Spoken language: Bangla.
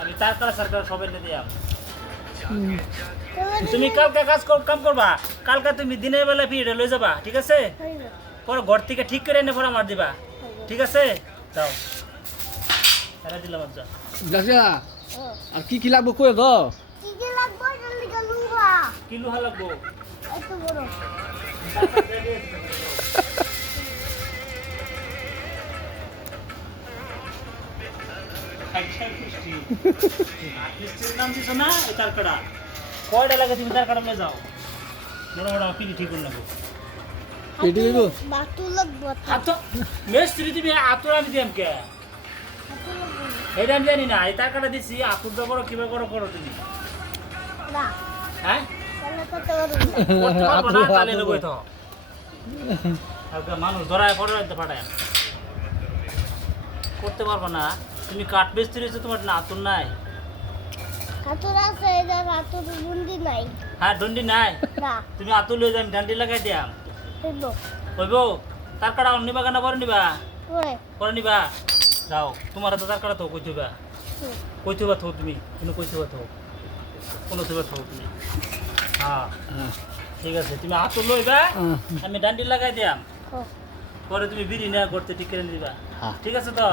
আমি তার কাজ সরকার সবাই দিয়াম তুমি কালকে কাম করবা কালকে তুমি দিনের বেলা ফিরে লয়ে যাবা ঠিক আছে পরে ঘর থেকে ঠিক করে এনে পরে আমার দিবা ঠিক আছে যাও এরা দিলাম আচ্ছা দাদা আর কি লাগবে কই দাও কি লাগবে জলদি লুহা কি লোহা লাগবো এত বড় নাম দিছো না এই তার কাটা কয়টা লাগে তুমি তার কাটা নিয়ে যাও বড় বড় পিড়ি ঠিক করে নেবো পেটে দেবো বাতু লাগবে আতো মেস্ত্রি দিবি আতুর আমি দিয়াম কে বাতু লাগবে এটা আমি জানি না এই তার কাটা দিছি আতুর দা করো কিভাবে করো তুমি না হ্যাঁ তাহলে করতে পারবো না করতে পারবো না তাহলে নেবই তো আজকে মানুষ ধরায় পড়ে পাঠায় করতে পারবো না তুমি কাঠ বেচতে রয়েছো তোমার না আতুর নাই হাতুর আছে এটা হাতুর বুন্দি নাই হ্যাঁ ডন্ডি নাই না তুমি আতুর লয়ে যান ডান্ডি লাগাই দিয়াম হইব হইব তার কাটা নিবা কেন পরে নিবা ওই পরে নিবা যাও তোমার তো তার কাটা তো কই থইবা থো তুমি কোনো কই থইবা থো কোনো থইবা থো তুমি হ্যাঁ ঠিক আছে তুমি আতুর লইবা আমি ডান্ডি লাগাই দিয়াম পরে তুমি বিড়ি না করতে ঠিক করে দিবা ঠিক আছে তো